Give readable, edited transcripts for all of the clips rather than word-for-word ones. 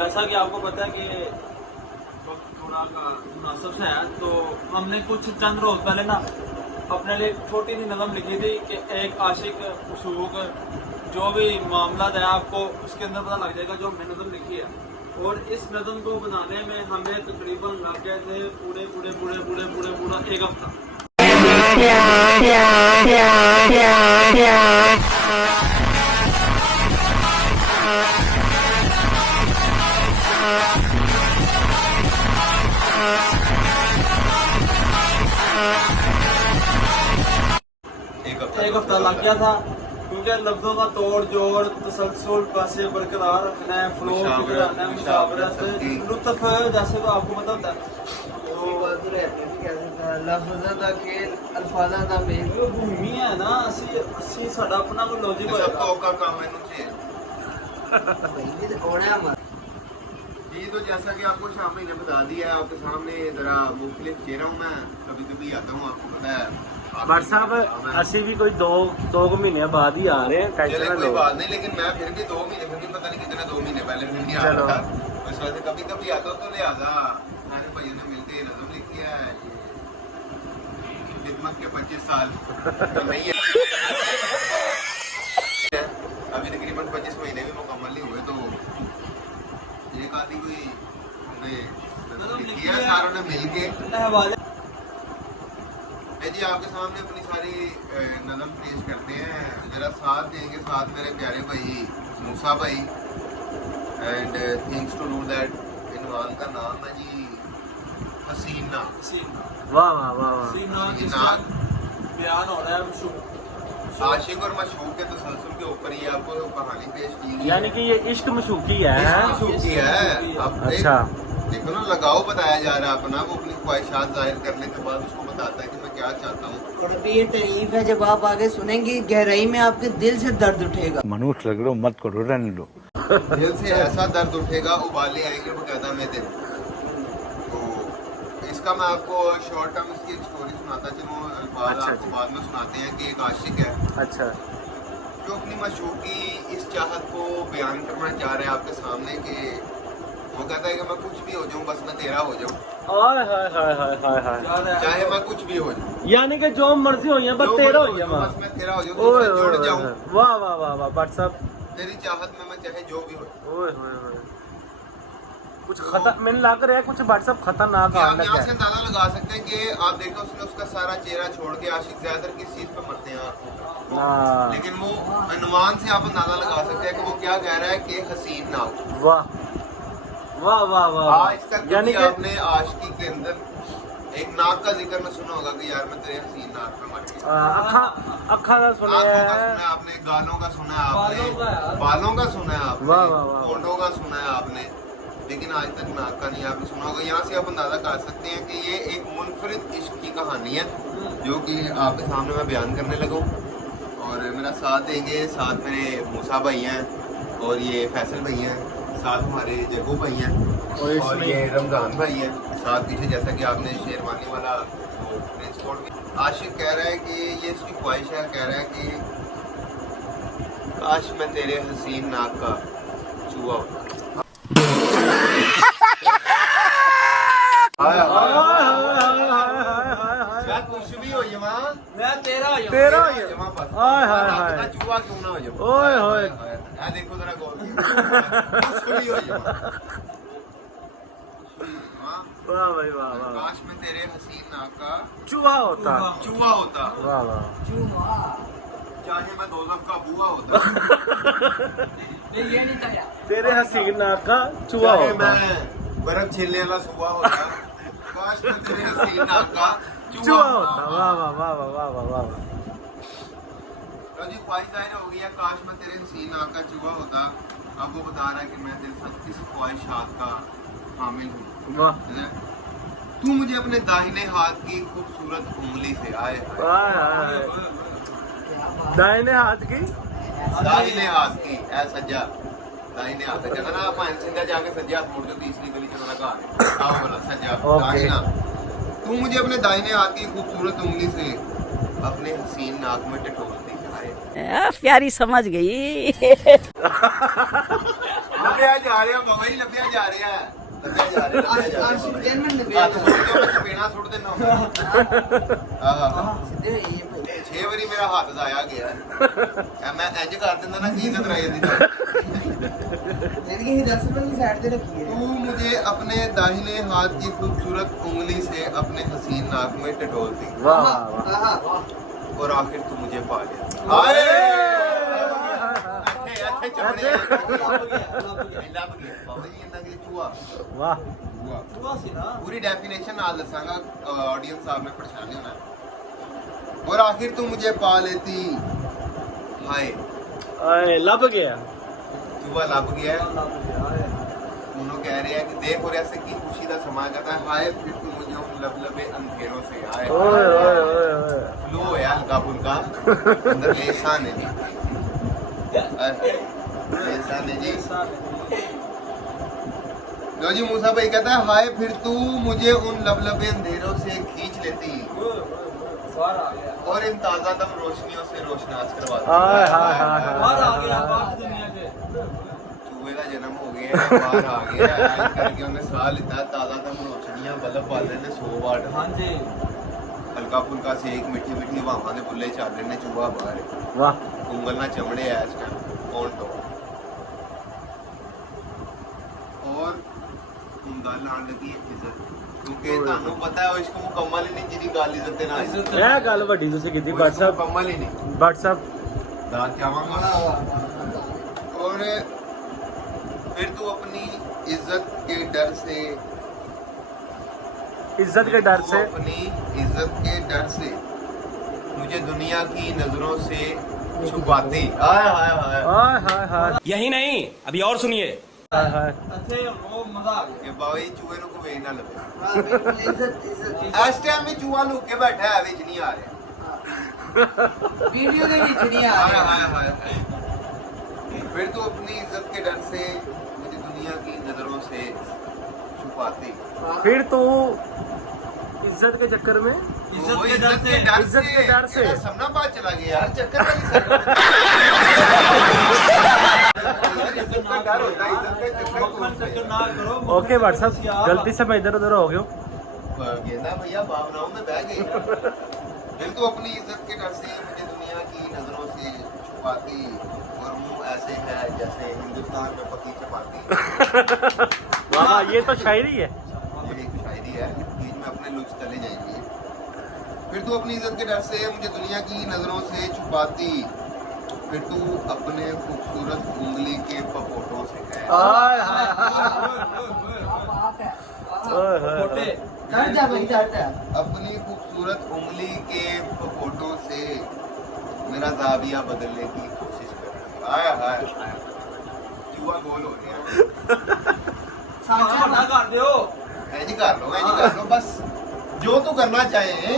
जैसा कि आपको पता है कि वक्त थोड़ा का मुनासिब से है, तो हमने कुछ चंद रोज पहले ना अपने लिए छोटी सी नज़म लिखी थी कि एक आशिक मशूक जो भी मामला है आपको उसके अंदर पता लग जाएगा जो हमने नज़म लिखी है। और इस नज़म को बनाने में हमें तकरीबन लग गए थे पूरा एक हफ्ता। एक हफ्ता लग गया था क्योंकि लफ्जों का तोड़ जोड़ तसलसल पैसे बरकरार रखना है, फ्लो कराना है, मुशावरत लुत्फ, जैसे तो आपको पता होता है भूमि है ना असी साडा अपना कोई लॉजिक जी। तो जैसा कि आपको शामिल ने बता दिया है, आपके सामने जरा मुख्तलिफ चेहरा हूँ मैं, कभी कभी आता हूँ, आपको पता है बट साहब असि भी कोई दो महीने बाद ही आ रहे हैं, चले कोई बात नहीं, लेकिन मैं फिर भी 2 महीने फिर भी पता नहीं कितने 2 महीने पहले फिर भी आ रहा था, इस वजह से कभी कभी आता हूँ। तो लिहाजा सारे भाइयों ने मिलकर नज़म लिखी है, खिदमत के 25 साल तो नहीं है अभी तकरीबन 25 महीने भी मुकम्मल नहीं हुए, तो एक आदि कोई हमने नज़म लिखी है सारों ने मिल के। जी आपके सामने अपनी सारी नज़म पेश करते हैं, मेरा साथ देंगे साथ मेरे प्यारे भाई मूसा भाई, and things to do that इनवान का नाम है जी हसीना। वाह वाह वाह वाह। बयान हो रहा है आशिक और मशहूक के तसलसल के ऊपर ही आपको कहानी पेश की, यानी कि ये इश्क मशूकी है। मशहूकी है। अच्छा देखो ना, लगाव बताया जा रहा है अपना, वो अपनी ख्वाहिशात जाहिर करने के बाद उसको बताता है कि मैं क्या चाहता हूँ। और अभी ये तारीफ है, जब आप आगे सुनेंगी गहराई में आपके दिल से दर्द उठेगा। मनुष्य लग लो मत करो, रहने दो। दिल से ऐसा दर्द उठेगा, उबाले आएंगे बकायदा में दिल। तो इसका मैं आपको शॉर्ट टर्म इसकी स्टोरी सुनाता चलूँ, अल्फाज आपको बाद में सुनाते हैं कि एक आशिक है अच्छा जो अपनी मशहूकी इस चाहत को बयान करना चाह रहे हैं आपके सामने कि वो कहता है कि मैं कुछ भी हो जाऊं, बस मैं तेरा हो जाऊं, चाहे मैं कुछ भी हो जाऊं, यानी कि जो मर्जी हो या बस तेरा हो जाए, बस मैं तेरा हो जाऊं, तुझसे जुड़ जाऊं। वाह वाह वाह वाह बट साहब, तेरी चाहत में मैं चाहे जो भी हो। ओए होए कुछ खतर मैंने लग रहा है, कुछ बट साहब खतरनाक आप यहाँ से अंदाजा लगा सकते हैं कि आप देखो उसने उसका सारा चेहरा छोड़ के आशिक ज्यादातर किस चीज पे मरते हैं आपको, लेकिन वो अनुमान से आप अंदाजा लगा सकते हैं कि वो क्या कह रहा है कि हसीन ना हो। वाह वाह वाह वाह। आज तक यानी कि आपने आशिकी के अंदर एक नाक का जिक्र में सुना होगा कि यार मैं तेरे हसीन नाक पे मर गया, अखा का सुना है आपने, गालों का सुना है आपने, बालों का सुना है आपने, होंठों का सुना है आपने, लेकिन आज तक नाक का नहीं आपने सुना होगा। यहाँ से आप अंदाजा कर सकते हैं कि ये एक मुनफरिद इश्क की कहानी है जो कि आपके सामने मैं बयान करने लगा हूँ। और मेरा साथ देंगे, साथ मेरे मूसा भाई हैं और ये फैसल भाई हैं, साथ हमारे जग्गू भाई हैं और ये रमजान भाई हैं, साथ पीछे जैसा कि आपने शेरवानी वाला प्रिंस कोड भी। आशिक कह रहा है कि ये इसकी ख्वाहिश है, कह रहा है कि काश मैं तेरे हसीन नाक का चूहा होता। कुछ भी हो जावा, मैं तेरा हो चूहा क्यों ना हो जाओ। ओए होए देखो जरा गौर कुछ भी हो जावा। वाह भाई वाह वाह। काश में तेरे हसीन नाक का चूहा होता। वाह वाह। चाहे मैं दोज़ख का बुआ होता। ये नहीं था यार। तेरे हसीन नाक का चूहा होता। मैं बर्फ झेलने वाला सुआ होता। काश में तेरे हसीन नाक का चूहा होता। वाह वाह वाह वाह वाह वाह वाह। तो जी ख्वाहिश जाहिर हो गई है, काश मैं तेरे हसीन नाक का चूहा होता। अब वो बता रहा है कि मैं तेरे साथ किस ख्वाहिशात का हामिल हूँ। तू मुझे अपने दाहिने हाथ की खूबसूरत उंगली से आए, दाहिने हाथ की ऐ सज्जा दाहिने हाथ है कहना ना पांच सिंधा जाके सज्जे हाथ मुड़ जो तीसरी गली चला लगा आओ वाला सज्जा दाहिना। तू मुझे अपने दाहिने हाथ की खूबसूरत उंगली से अपने हसीन नाक में टटोलती है। प्यारी समझ गई। ਲੱਭਿਆ ਜਾ ਰਿਹਾ ਬਾਬਾ ਜੀ, ਲੱਭਿਆ ਜਾ ਰਿਹਾ ਲੱਭਿਆ ਜਾ ਰਿਹਾ ਲੱਭਿਆ ਜਾ ਰਿਹਾ जेनवन ने ਹੱਥ ਸੁੱਟ ਕੇ ਮੈਂ ਚਪੇੜਾਂ ਸੁੱਟ ਦਿੰਦਾ ਆਹ सीधे ये भाई 6 ਵਾਰੀ ਮੇਰਾ ਹੱਥ ਜ਼ਾਇਆ ਗਿਆ ਐ ਮੈਂ ਇੰਜ ਕਰ ਦਿੰਦਾ ਨਾ ਕੀ ਇੱਜ਼ਤ ਰਹਿ ਜਾਂਦੀ जिंदगी ही 10 रुपए की साइड पे रखी है तू मुझे अपने दाहिने हाथ की खूबसूरत उंगली से अपने हसीन नाक में टटोलती वाह वाह वाह आहा और आखिर तू मुझे पा लिया हाय अच्छे चमड़े ਲੱਭ ਗਿਆ ਲੱਭ ਗਿਆ ਬਾਬਾ ਜੀ ਇਹਨਾਂ ਦੀ ਚੂਹਾ वाह ਤੂੰ ਸੀ ਨਾ पूरी डेफिनेशन ਨਾਲ ਦੱਸਾਂਗਾ ऑडियंस साहब ने परेशान नहीं होना और आखिर तू मुझे पा लेती हाय आए लब गया चूहा ਲੱਭ ਗਿਆ उन्होंने कह रहे हैं कि देख और ऐसे की खुशी का समा कहता है हाय फिर तू मुझे उन लबलबे अंधेरों से आए ओए ओए ओए ओए फ्लो है हल्का फुल्का अंदर लेसान है लेसान है जी लो जी मूसा भाई कहता है हाय फिर तू मुझे उन लबलबे अंधेरों से खींच लेती ਬਾਹਰ ਆ ਗਿਆ और इन ताजा दम रोशनियों से रोशनास करवाती हाय हाय हाय ਬਾਹਰ ਆ हाय ਗਿਆ ਬਾਹਰ ਦੁਨੀਆ 'ਚ चूहे का जन्म हो गया है, बाहर आ गया है, ऐं करके उन्हें साह लिता है, ताजा दम रोशनियां बल्ब बाले ने 100 वाट ਹਾਂਜੀ हल्का फुल्का सेक मिठी मिठी हवावां दे बुੱਲੇ ਚੱਲ ਰਹੇ ਨੇ ਚੂਹਾ ਬਾਹਰ ਹੈ। वाह ਉਂਗਲ ਨਾਲ ਚਮੜੇ ਐ ਇਸ ਟਾਈਮ ਔਨ ਟੋ ਔਰ ਹੁੰਦਾ ਲਾਣ ਲੱਗੀ ਇੱਜ਼ਤ ਕਿਉਂਕਿ ਤੁਹਾਨੂੰ ਪਤਾ ਹੈ ਉਹ ਇਸ਼ਕ ਮੁਕੰਮਲ ਹੀ ਨਹੀਂ ਜਿਹਦੀ ਗੱਲ ਇੱਜ਼ਤ ਤੇ ਨਾਲ ਇੱਜ਼ਤ ਇਹ ਗੱਲ ਵੱਡੀ ਤੁਸੀਂ ਕੀਤੀ WhatsApp ਮੁਕੰਮਲ ही नहीं WhatsApp दाद चाहूंगा और फिर तू अपनी इज्जत के डर से इज्जत के डर से अपनी इज्जत के डर से मुझे दुनिया की नजरों से छुपाती हाय हाय हाय हाय हाय हाय यही नहीं अभी और सुनिए हाय हाय ਇੱਥੇ ਉਹ ਮਜ਼ਾ ਆ ਗਿਆ ये बाबा जी चूहे को ਵੇਚ ना लगे हां बिल्कुल इज्जत इज्जत इस टाइम में चूहा लुक के बैठा है विच नहीं आ रहा वीडियो के बीच नहीं आ हाय रहा हाय हाय हाय फिर तू अपनी इज्जत के डर से मुझे दुनिया की नजरों से छुपाती फिर तो इज्जत के चक्कर में ਇੱਜ਼ਤ वो ਦੇ ਡਰ ਸੇ इज्जत के डर से। यार, सबना बात चला गया यार चक्कर वाली सर इज्जत का डर होता है इज्जत का ਮੱਖਣ चक्कर ਚੱਕਰ ਨਾ ਕਰੋ ओके WhatsApp गलती से मैं इधर उधर हो गया गेंदा भैया भावनाओं में बह गई फिर तो अपनी इज्जत के डर से मुझे दुनिया की नजरों से छुपाती और मुंह ऐसे है जैसे हिंदुस्तान में पकी चपाती वाह ये तो शायरी है ये एक शायरी है बीच में अपने लुत्फ चले जाएंगे फिर तू अपनी इज्जत के डर से मुझे दुनिया की नजरों से छुपाती फिर तू अपने खूबसूरत उंगली के पपोटों से है हाय हाय हाय ओए होए ਫੋਟੇ डर जा भाई डर जा अपनी खूबसूरत उंगली के पपोटों से मेरा जाविया बदलने की कोशिश कर हाय हाय चूहा गोल हो गया ਸਾਡਾ ਵੱਡਾ ਕਰ ਦਿਓ ऐज कर लो बस जो तू करना चाहे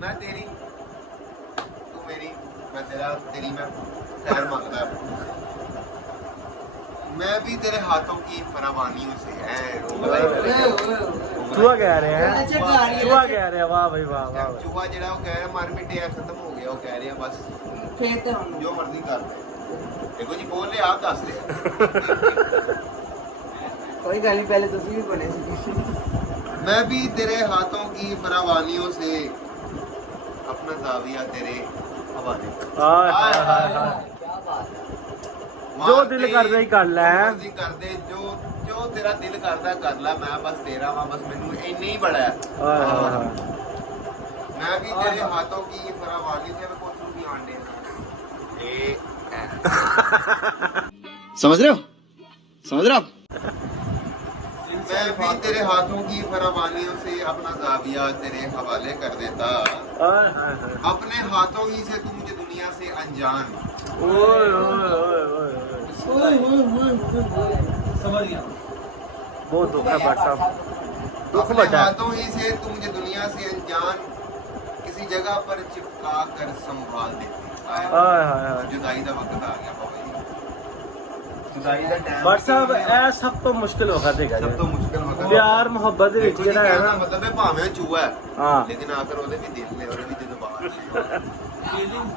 मैं तेरी तू मेरी मैं तेरा तेरी मैं खैर मांगता मैं भी तेरे हाथों की फरावानियों से है चूहा कह रहे हैं अच्छा गा रही है चूहा कह रहे हैं वाह भाई वाह वाह भाई। चूहा जेड़ा वो कह रहा मार मिटे खत्म हो गया वो कह रहे हैं बस फेंकते हम जो मर्जी कर ले देखो जी बोल रहे आप दस रहे कोई गल नहीं पहले तुसी भी बने सी मैं भी तेरे हाथों की फरावानियों से अपना जाविया तेरे हवाले हाय हाय हाय हाय क्या बात है जो दिल कर दे कर ले मर्जी कर दे जो जो तेरा दिल करदा कर ला मैं बस तेरा वा बस मैनू इन्ना ही बड़ा है हाय हाय हाय मैं भी तेरे हाथों की फरावानी से कुछ भी आंडे ए समझ रहे हो आप मैं भी तेरे हाथों की फरावानियों से अपना जाविया तेरे हवाले कर देता हाय हाय हाय अपने हाथों ही से तू मुझे दुनिया से अनजान ओए ओए ओए ओए ਸਮਝ ਗਿਆ बहुत दुख है WhatsApp दुख अपने बड़ा है हाथों ही से तू मुझे दुनिया से अनजान किसी जगह पर चिपका कर संभाल देती हाय हाय हाय जुदाई का वक्त आ गया बाबा जी जुदाई का टाइम WhatsApp ਇਹ ਸਭ ਤੋਂ ਮੁਸ਼ਕਿਲ ਵਕਤ ਹੈਗਾ ਸਭ ਜੀ ਤੋਂ ਮੁਸ਼ਕਲ ਵਕਤ ਪਿਆਰ ਮੁਹੱਬਤ ਦੇ ਵਿੱਚ ਦੇਖੋ ਜੀ, ਜਿਹੜਾ ਹੈ ਕਹਿਣ ਦਾ ਨਾ ਮਤਲਬ ਹੈ ਭਾਵੇਂ ਉਹ ਚੂਹਾ ਹੈ ਹਾਂ ਲੇਕਿਨ ਆਖਰ ਉਹਦੇ ਵੀ ਦਿਲ ਨੇ ਉਹਦੇ ਵੀ ਜ਼ਬਾਨ ਫੀਲਿੰਗ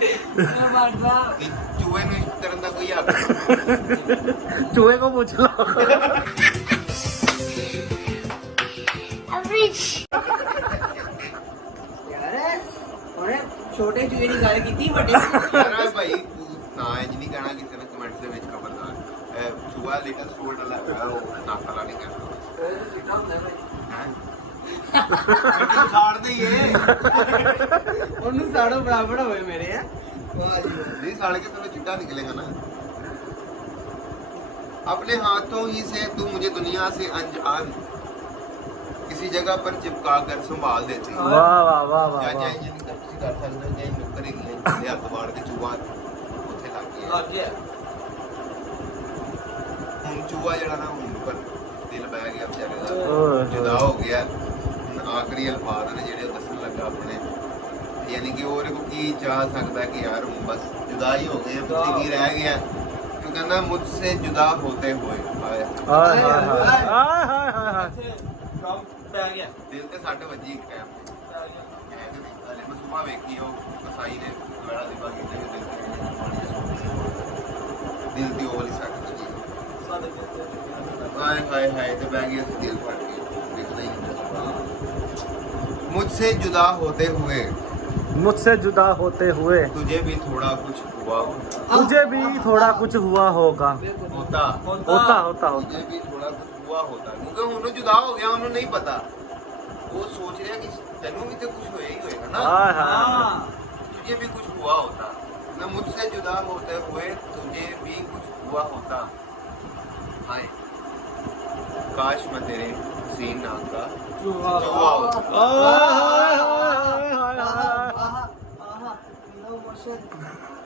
कि चूहे ਨੂੰ ਇਸ਼ਕ ਕਰਨ ਦਾ ਕੋਈ ਹੱਕ ਨਹੀਂ। चूहे को पूछ लो। यार ਉਹਨੇ ਛੋਟੇ ਚੂਹੇ ਦੀ ਗੱਲ ਕੀਤੀ ਵੱਡੇ ਯਾਰ ਭਾਈ ਨਾ ਇੰਜ ਨਹੀਂ ਕਹਿਣਾ ਕਿਸੇ ਨੇ ਕਮੈਂਟਸ ਦੇ ਵਿੱਚ ਖਬਰਦਾਰ ਚੂਹਾ ਲਿਟਲ ਸਟੂਡੈਂਟ ਵਾਲਾ ਹੈ ਉਹ ਨਾਕਲਾ ਨਹੀਂ ਕਰਦਾ ਸਾੜਦੇ ਹੀ ਏ ਉਹਨੂੰ ਸਾੜੋ ਬਰਾਬਰ ਹੋਏ ਮੇਰੇ ਆ ਵਾਹ ਜੀ ਵਾਹ। नहीं साड़ के तुम्हें चिट्टा निकलेगा ना। अपने हाथों ही से तू मुझे दुनिया से अनजान किसी जगह पर चिपका कर संभाल देती है। वाह वाह वाह वाह ਜਾਂ वाह। ਇੰਜ ਨਹੀਂ ਕਰ ਤੁਸੀਂ ਕਰ ਸਕਦੇ ਜਾਂ ਇੰਜ ਕਰੇਗੀ ਇਹ ਹੱਥ ਵਾੜ ਕੇ ਚੂਹਾ ਉੱਥੇ ਲੱਗ ਗਿਆ ਲੱਗ ਗਿਆ ਹੁਣ ਚੂਹਾ ਜਿਹੜਾ ਨਾ ਹੁਣ ਪਰ ਦਿਲ ਬਹਿ ਗਿਆ ਵਿਚਾਰੇ ਦਾ ਓਏ ਜੁਦਾ ਹੋ ਗਿਆ ਹੁਣ ਆਖਰੀ ਅਲਫਾਜ਼ ਨੇ ਜਿਹੜੇ ਉਹ ਦੱਸਣ ਲੱਗਾ ਆਪਣੇ यानी कि और को की चाह सकता है कि यार बस जुदा ही हो गए पीछे की रह गया क्यों कहना मुझसे जुदा होते हुए हाय हाय हाय हाय हाय हाय। ਇੱਥੇ ਕੰਮ ਪੈ ਗਿਆ दिल ते सट वजी एक टाइम ਪੈ ਗਿਆ हले मैं सुबह वेखी हो कसाई ने बड़ा दिबा कीते दिल दी ओली सट वजी ਸਾਡੇ ਕਿਤੇ हाय हाय हाय ते बैग गया दिल फट गया दिखना ही नहीं मुझसे जुदा होते हुए मुझसे जुदा होते हुए तुझे भी थोड़ा कुछ हुआ तुझे भी थोड़ा कुछ हुआ होगा। होता होता होता होता। मुझे भी थोड़ा कुछ हुआ होता क्योंकि उन्होंने जुदा हो गया उन्होंने नहीं पता वो सोच रहा कि तेनू भी तो कुछ होया ही होएगा ना हाय हाय। ਹਾਂ तुझे भी कुछ हुआ होता मैं मुझसे जुदा होते हुए तुझे भी कुछ हुआ होता हाय काश मैं तेरे सीन नाम का ਚੂਹਾ चूहा होता हाय हाय हाय हाय।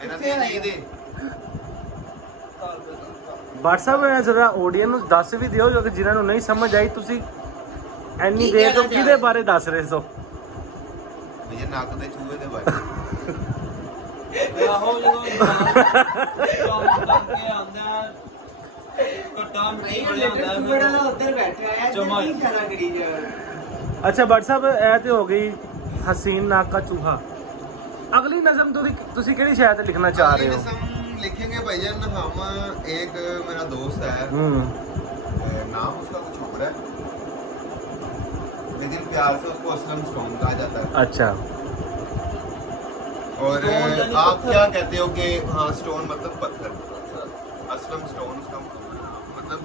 ਇਹਨਾਂ ਦੀ ਨੀਂਦ ਹੈ WhatsApp में जरा ऑडियंस ਨੂੰ ਦੱਸ ਵੀ ਦਿਓ ਜੋ ਕਿ ਜਿਨ੍ਹਾਂ ਨੂੰ ਨਹੀਂ ਸਮਝ ਆਈ ਤੁਸੀਂ ਐਨੀ ਦੇਰ ਤੋਂ ਕਿਹਦੇ ਬਾਰੇ ਦੱਸ ਰਹੇ ਸੋ। ਮੇਰੇ ਨੱਕ ਦੇ ਚੂਹੇ ਦੇ ਬਾਰੇ ਆਹੋ ਜਦੋਂ ਇਨਸਾਨ ਕੰਮ ਕਰਕੇ ਆਉਂਦਾ ਹੈ, ਘੱਟਾ ਮਿੱਟੀ ਵਾਲੇ ਆਉਂਦਾ ਹੈ, ਬੜਾ ਨਾ ਉੱਧਰ ਬੈਠਾ ਹੈ ਜਮਾਈ। ਜਮਾਈ ਇਸ਼ਾਰਾ ਕਰੀ ਜਾ अच्छा WhatsApp ਇਹ ਤੇ ਹੋ ਗਈ ਹਸੀਨ ਨਾਕ का चूहा। अगली नज़म ਤੁਸੀਂ ਕਿਹੜੀ ਸ਼ਾਇਦ ਲਿਖਣਾ ਚਾਹ अगली रहे हो? रस्म लिखेंगे भाईजान हम एक मेरा दोस्त है नाम उसका कुछ और है लेकिन प्यार से उसको असलम स्टोन कहा जाता है अच्छा और स्टोन यानी आप पत्थर? क्या कहते हो कि हाँ स्टोन मतलब पत्थर असलम स्टोन उसका मतलब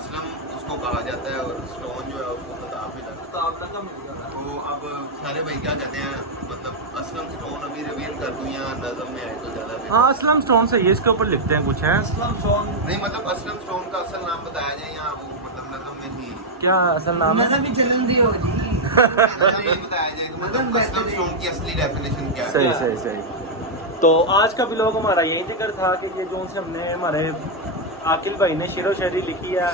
असलम उसको कहा जाता है और स्टोन जो है उसको किताब में लगता किताब का मिल गया है तो अब सारे भाई क्या कहते हैं मतलब असलम स्टोन अभी रिवील कर दूं या नज़म में आए तो ज़्यादा बेहतर। हाँ असलम स्टोन से ये इसके ऊपर लिखते हैं कुछ है असलम शॉन नहीं मतलब असलम स्टोन का असल नाम बताया जाए या वो मतलब नज़म में ही क्या असल नाम है? मजा भी चलन दी हो जी नज़म में बताया जाए कि मतलब असलम स्टोन की असली डेफिनेशन क्या है। सही सही सही। तो आज का व्लॉग हमारा यही जिक्र था कि ये जो से हमने हमारे आकिल भाई ने शेरो शायरी लिखी है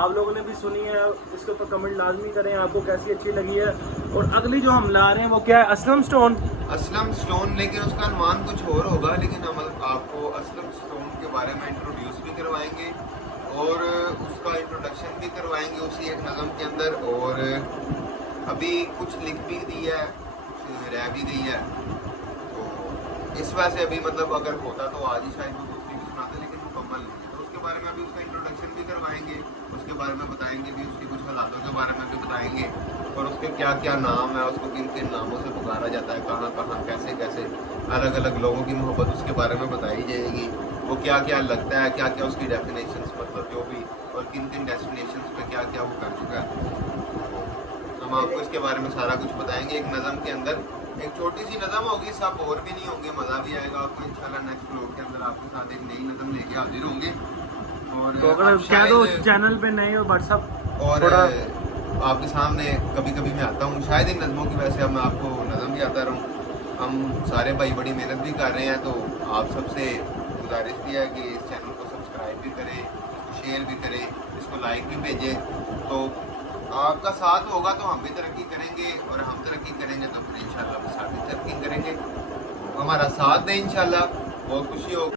आप लोगों ने भी सुनी है इसके ऊपर कमेंट लाजमी करें आपको कैसी अच्छी लगी है। और अगली जो हम ला रहे हैं वो क्या है असलम स्टोन। असलम स्टोन लेकिन उसका अनुमान कुछ और होगा लेकिन हम आपको असलम स्टोन के बारे में इंट्रोड्यूस भी करवाएंगे और उसका इंट्रोडक्शन भी करवाएंगे उसी एक नज़म के अंदर। और अभी कुछ लिख भी दी है रह भी गई है तो इस वजह से अभी मतलब अगर होता तो आज ही शायद वो दूसरी भी सुनाते लेकिन मुकम्मल नहीं है तो उसके बारे में अभी उसका इंट्रोडक्शन भी करवाएंगे उसके बारे में बताएंगे भी उसकी कुछ हालातों के बारे में भी बताएंगे और उसके क्या क्या नाम है उसको किन किन नामों से पुकारा जाता है कहाँ कहाँ कैसे कैसे अलग अलग लोगों की मोहब्बत उसके बारे में बताई जाएगी वो क्या क्या लगता है क्या क्या उसकी डेफिनेशंस मतलब जो भी और किन किन डेस्टिनेशंस पे क्या क्या वो कर चुका है हम आपको इसके बारे में सारा कुछ बताएंगे एक नज़म के अंदर एक छोटी सी नज़म होगी सब और भी नहीं होंगे मज़ा भी आएगा आपको इंशाल्लाह नेक्स्ट व्लॉग के अंदर आपके साथ एक नई नज़म लेके हाजिर होंगे और तो अगर आप कह दो शायद- चैनल पे नए हो व्हाट्सअप और थोड़ा आपके सामने कभी कभी मैं आता हूँ शायद इन नज़मों की वजह से अब मैं आपको नज़म भी आता रहूँ हम सारे भाई बड़ी मेहनत भी कर रहे हैं तो आप सबसे गुजारिश भी है कि इस चैनल को सब्सक्राइब भी करें शेयर भी करें इसको लाइक भी भेजें तो आपका साथ होगा तो हम भी तरक्की करेंगे और हम तरक्की करेंगे तो फिर इंशाल्लाह हम साथ भी तरक्की करेंगे हमारा साथ दें इंशाल्लाह बहुत खुशी होगी।